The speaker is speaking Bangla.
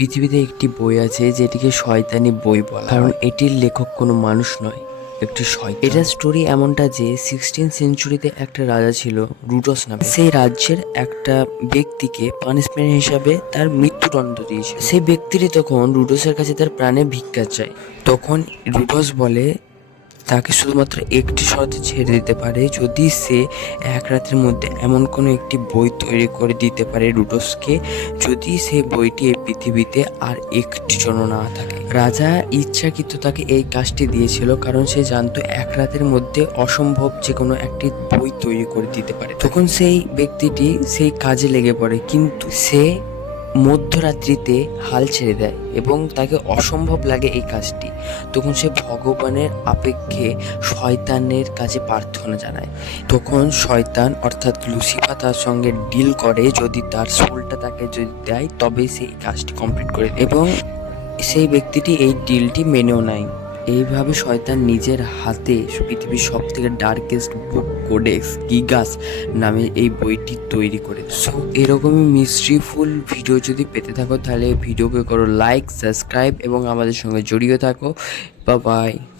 পৃথিবীতে একটি বই আছে যেটিকে শয়তানি বই বলা হয়, কারণ এটির লেখক কোনো মানুষ নয়, একটি শয়তান। এটার স্টোরি এমনটা যে 16th সেঞ্চুরিতে একটা রাজা ছিল রুডস নামে। সেই রাজ্যের একটা ব্যক্তিকে পানিশমেন্ট হিসাবে তার মৃত্যুদণ্ড দিয়েছিল। সেই ব্যক্তিটি তখন রুডসের কাছে তার প্রাণে ভিক্ষা চায়। তখন রুডস বলে তাকে শুধুমাত্র একটি শর্তে ছেড়ে দিতে পারে, যদি সে এক রাতের মধ্যে এমন কোনো একটি বই তৈরি করে দিতে পারে রুডসকে, যদি সেই বইটি এই পৃথিবীতে আর একটি জন্য না থাকে। রাজা ইচ্ছাকৃত তাকে এই কাজটি দিয়েছিল, কারণ সে জানতো এক রাতের মধ্যে অসম্ভব যে কোনো একটি বই তৈরি করে দিতে পারে। তখন সেই ব্যক্তিটি সেই কাজে লেগে পড়ে, কিন্তু সে মধ্যরাত্রিতে হাল ছেড়ে দেয় এবং তাকে অসম্ভব লাগে এই কাজটি। তখন সে ভগবানের আপেক্ষে শয়তানের কাছে প্রার্থনা জানায়। তখন শয়তান অর্থাৎ লুসিফার তার সঙ্গে ডিল করে, যদি তার সোলটা তাকে যদি দেয় তবে সে এই কাজটি কমপ্লিট করে দেয়, এবং সেই ব্যক্তিটি এই ডিলটি মেনেও নেয়। এইভাবে শয়তান নিজের হাতে পৃথিবীর সব থেকে ডার্কেস্ট বুক কোডেক্স গিগাস নামে এই বইটি তৈরি করে। সো এরকমই মিস্ট্রিফুল ভিডিও যদি পেতে থাকো তাহলে ভিডিওকে করো লাইক, সাবস্ক্রাইব এবং আমাদের সঙ্গে জড়িয়ে থাকো। Bye bye.